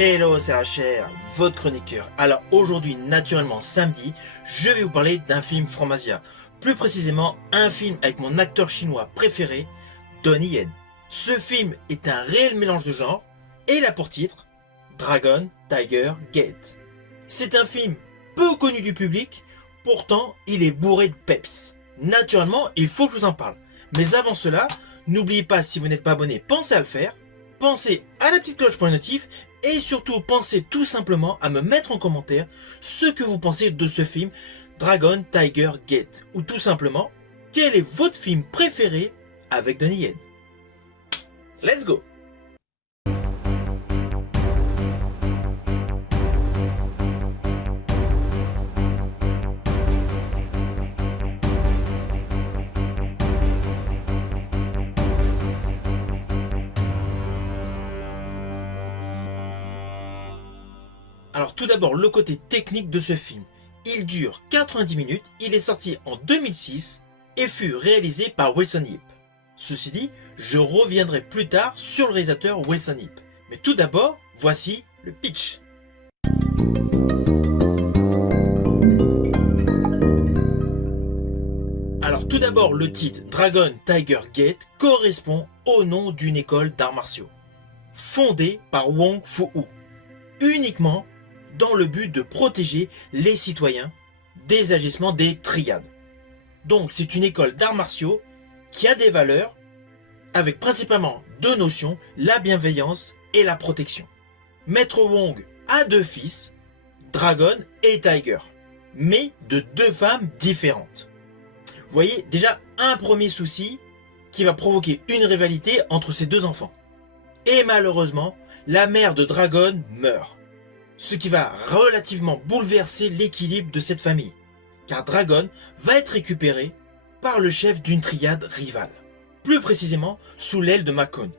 Hello, c'est HR, votre chroniqueur. Alors aujourd'hui, naturellement samedi, je vais vous parler d'un film Franc-Masia. Plus précisément, un film avec mon acteur chinois préféré, Donnie Yen. Ce film est un réel mélange de genres et il a pour titre Dragon Tiger Gate. C'est un film peu connu du public, pourtant il est bourré de peps. Naturellement, il faut que je vous en parle. Mais avant cela, n'oubliez pas, si vous n'êtes pas abonné, pensez à le faire. Pensez à la petite cloche pour les notifs et surtout pensez tout simplement à me mettre en commentaire ce que vous pensez de ce film Dragon Tiger Gate ou tout simplement quel est votre film préféré avec Donnie Yen. Let's go. Alors tout d'abord le côté technique de ce film. Il dure 90 minutes, il est sorti en 2006 et fut réalisé par Wilson Yip. Ceci dit, je reviendrai plus tard sur le réalisateur Wilson Yip. Mais tout d'abord, voici le pitch. Alors tout d'abord, le titre Dragon Tiger Gate correspond au nom d'une école d'arts martiaux, fondée par Wong Fu-hu, uniquement dans le but de protéger les citoyens des agissements des triades. Donc c'est une école d'arts martiaux qui a des valeurs avec principalement deux notions, la bienveillance et la protection. Maître Wong a deux fils, Dragon et Tiger, mais de deux femmes différentes. Vous voyez déjà un premier souci qui va provoquer une rivalité entre ces deux enfants. Et malheureusement, la mère de Dragon meurt, ce qui va relativement bouleverser l'équilibre de cette famille, car Dragon va être récupéré par le chef d'une triade rivale, plus précisément sous l'aile de Makon.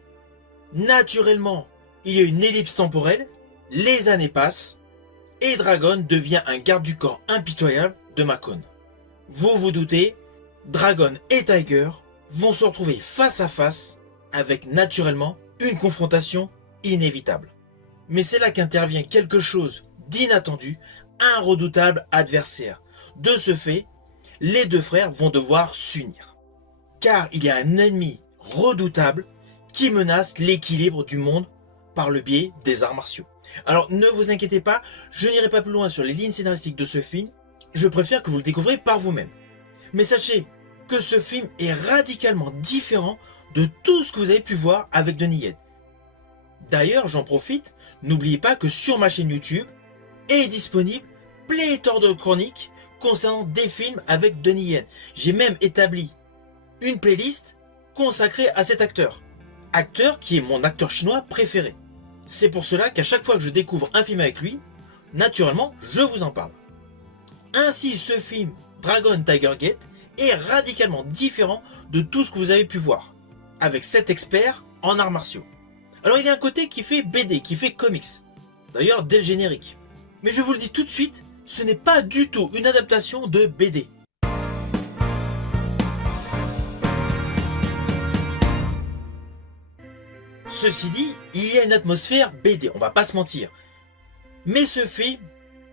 Naturellement, il y a une ellipse temporelle, les années passent, et Dragon devient un garde du corps impitoyable de Makon. Vous vous doutez, Dragon et Tiger vont se retrouver face à face avec naturellement une confrontation inévitable. Mais c'est là qu'intervient quelque chose d'inattendu, un redoutable adversaire. De ce fait, les deux frères vont devoir s'unir. Car il y a un ennemi redoutable qui menace l'équilibre du monde par le biais des arts martiaux. Alors ne vous inquiétez pas, je n'irai pas plus loin sur les lignes scénaristiques de ce film, je préfère que vous le découvriez par vous-même. Mais sachez que ce film est radicalement différent de tout ce que vous avez pu voir avec Donnie Yen. D'ailleurs, j'en profite, n'oubliez pas que sur ma chaîne YouTube est disponible pléthore de chroniques concernant des films avec Donnie Yen. J'ai même établi une playlist consacrée à cet acteur qui est mon acteur chinois préféré. C'est pour cela qu'à chaque fois que je découvre un film avec lui, naturellement, je vous en parle. Ainsi, ce film, Dragon Tiger Gate, est radicalement différent de tout ce que vous avez pu voir, avec 7 experts en arts martiaux. Alors il y a un côté qui fait BD, qui fait comics. D'ailleurs dès le générique. Mais je vous le dis tout de suite, ce n'est pas du tout une adaptation de BD. Ceci dit, il y a une atmosphère BD, on va pas se mentir. Mais ce film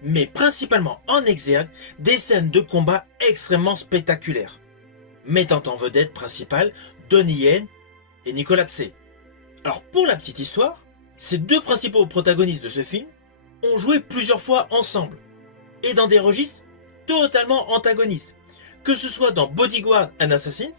met principalement en exergue des scènes de combat extrêmement spectaculaires, mettant en vedette principale Donnie Yen et Nicolas Tse. Alors pour la petite histoire, ces deux principaux protagonistes de ce film ont joué plusieurs fois ensemble, et dans des registres totalement antagonistes, que ce soit dans Bodyguard and Assassin,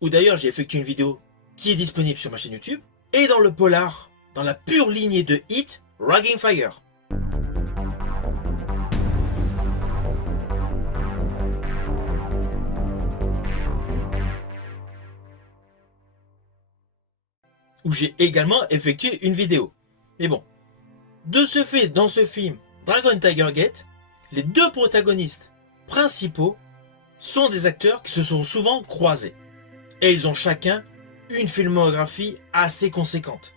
où d'ailleurs j'ai effectué une vidéo qui est disponible sur ma chaîne YouTube, et dans le polar, dans la pure lignée de Heat, Ragging Fire. Où j'ai également effectué une vidéo. Mais bon, de ce fait, dans ce film Dragon Tiger Gate, les deux protagonistes principaux sont des acteurs qui se sont souvent croisés. Et ils ont chacun une filmographie assez conséquente.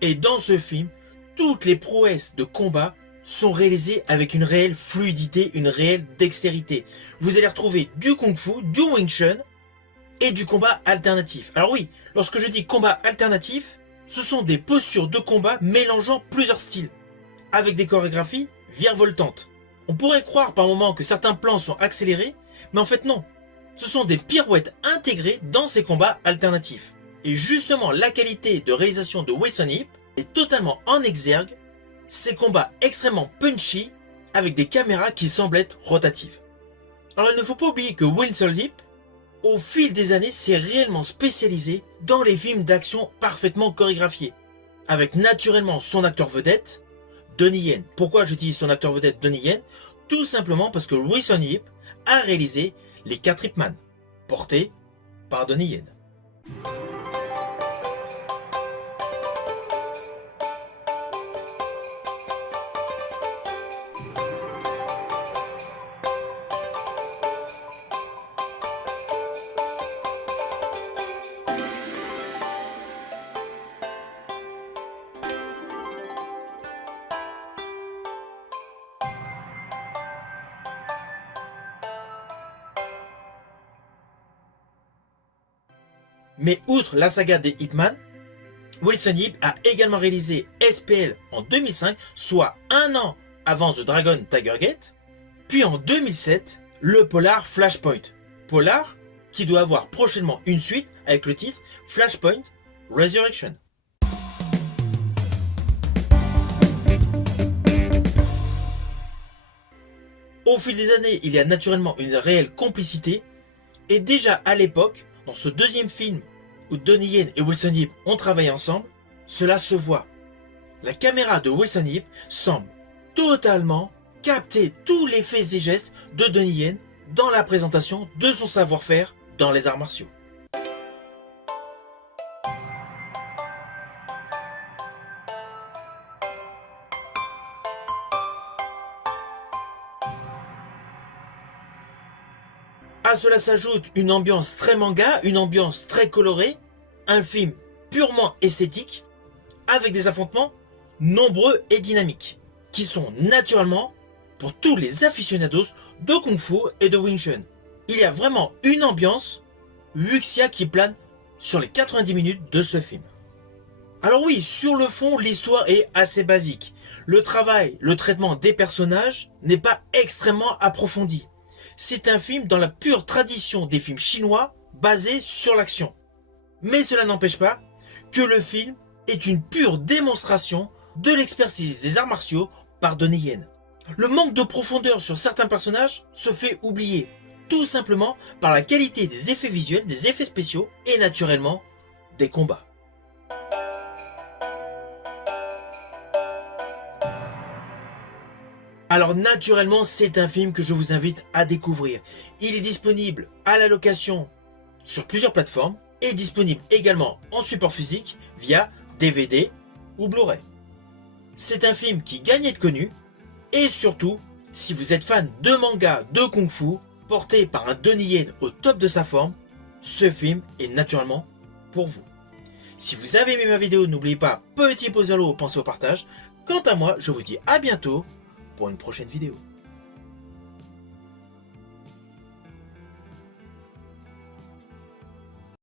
Et dans ce film, toutes les prouesses de combat sont réalisés avec une réelle fluidité, une réelle dextérité. Vous allez retrouver du Kung Fu, du Wing Chun et du combat alternatif. Alors oui, lorsque je dis combat alternatif, ce sont des postures de combat mélangeant plusieurs styles, avec des chorégraphies virevoltantes. On pourrait croire par moments que certains plans sont accélérés, mais en fait non. Ce sont des pirouettes intégrées dans ces combats alternatifs. Et justement, la qualité de réalisation de Wilson Yip est totalement en exergue, ces combats extrêmement punchy avec des caméras qui semblent être rotatives. Alors il ne faut pas oublier que Wilson Yip, au fil des années, s'est réellement spécialisé dans les films d'action parfaitement chorégraphiés, avec naturellement son acteur vedette, Donnie Yen. Pourquoi je dis son acteur vedette Donnie Yen? Tout simplement parce que Wilson Yip a réalisé les 4 Ip Man, portés par Donnie Yen. Mais outre la saga des Ip Man, Wilson Yip a également réalisé SPL en 2005, soit un an avant The Dragon Tiger Gate, puis en 2007, le polar Flashpoint. Polar qui doit avoir prochainement une suite avec le titre Flashpoint Resurrection. Au fil des années, il y a naturellement une réelle complicité, et déjà à l'époque, dans ce deuxième film où Donnie Yen et Wilson Yip ont travaillé ensemble, cela se voit. La caméra de Wilson Yip semble totalement capter tous les faits et gestes de Donnie Yen dans la présentation de son savoir-faire dans les arts martiaux. À cela s'ajoute une ambiance très manga, une ambiance très colorée, un film purement esthétique, avec des affrontements nombreux et dynamiques, qui sont naturellement pour tous les aficionados de Kung Fu et de Wing Chun. Il y a vraiment une ambiance wuxia qui plane sur les 90 minutes de ce film. Alors oui, sur le fond, l'histoire est assez basique. Le travail, le traitement des personnages n'est pas extrêmement approfondi. C'est un film dans la pure tradition des films chinois basés sur l'action. Mais cela n'empêche pas que le film est une pure démonstration de l'expertise des arts martiaux par Donnie Yen. Le manque de profondeur sur certains personnages se fait oublier, tout simplement par la qualité des effets visuels, des effets spéciaux et naturellement des combats. Alors naturellement, c'est un film que je vous invite à découvrir. Il est disponible à la location sur plusieurs plateformes et disponible également en support physique via DVD ou Blu-ray. C'est un film qui gagne à être connu et surtout, si vous êtes fan de manga de Kung Fu porté par un Donnie Yen au top de sa forme, ce film est naturellement pour vous. Si vous avez aimé ma vidéo, n'oubliez pas, petit pouce vers le haut, pensez au partage. Quant à moi, je vous dis à bientôt pour une prochaine vidéo.